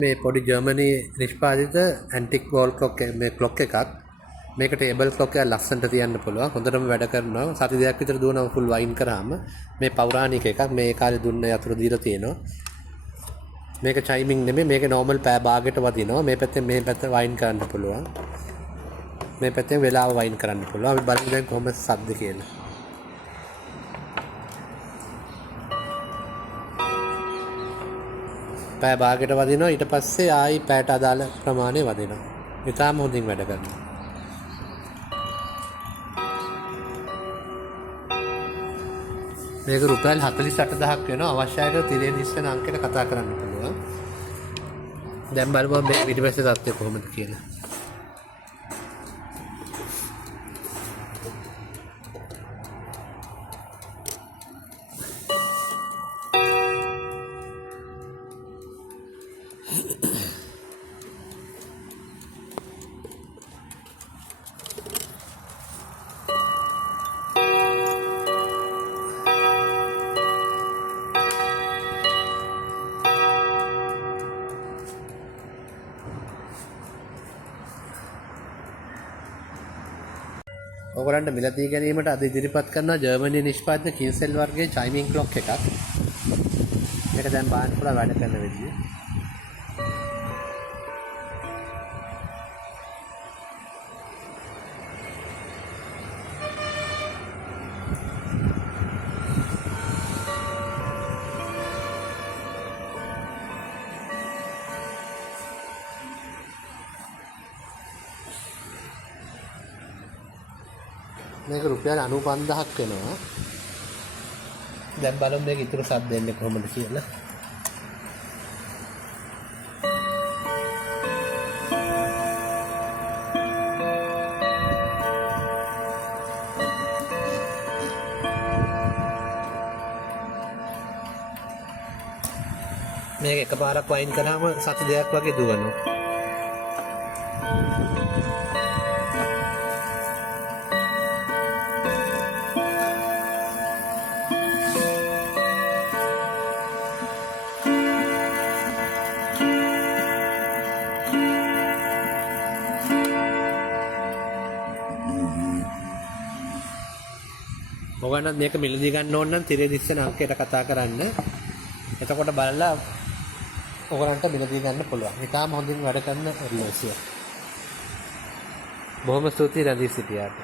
මේ පොඩි Germany නිෂ්පාදිත antique wall clock මේ ක්ලොක් එකක්. මේක ටේබල් ක්ලොක් එකක් ලස්සනට තියන්න පුළුවන්. හොඳටම වැඩ කරනවා. සති දෙකක් විතර දුවනවා ෆුල් වයින් කරාම. මේ පෞරාණික එකක්. මේ කාලේ දුන්න යතුරු දීලා තියෙනවා. මේක චයිමින් නෙමෙයි. මේක නෝමල් පෑ භාගයට වදිනවා. මේ පැත්තෙන් මේ පැත්ත වයින් කරන්න පුළුවන්. මේ පැත්තෙන් වෙලාව වයින් කරන්න පුළුවන්. අපි බලමු දැන් කොහොමද සද්ද කියලා. පෑ භාගයට වදිනවා. ඊට පස්සේ ආයි පෑට අදාළ ප්‍රමාණය වදිනවා. ඉතාලම හොඳින් වැඩ කරනවා. මේක රුපියල් 48000ක් වෙනවා. අවශ්‍ය අයට තිරේ දිස්සන අංකයට කතා කරන්න පුළුවන්. දැන් බලමු මේ පිටිපස්සේ තත්ත්වය කොහොමද කියලා. ඔයගොල්ලන්ට මිලදී ගැනීමට අද ඉදිරිපත් කරන ජර්මනි නිෂ්පාදිත කින්සෙල් වර්ගයේ චයිමින් ක්ලොක් එකක්. මේක දැන් බලන්න පුළුවන් වැඩ කරන විදිය. මේක රුපියල් 95000ක් වෙනවා. දැන් බලමු මේක ඉතුරු සබ් දෙන්නේ කොහොමද කියලා. මේක එකපාරක් වයින් කරාම සති දෙකක් වගේ දුවනවා. ඔයගොල්ලන් මේක මිලදී ගන්න ඕන නම් තිරේ දිස්සන අංකයට කතා කරන්න. එතකොට බලලා ඔයගොල්ලන්ට මිලදී ගන්න පුළුවන්. ඊටාම හොඳින් වැඩ කරන රිලෝසිය. බොහොම ස්තුතියි රැඳී සිටියාට.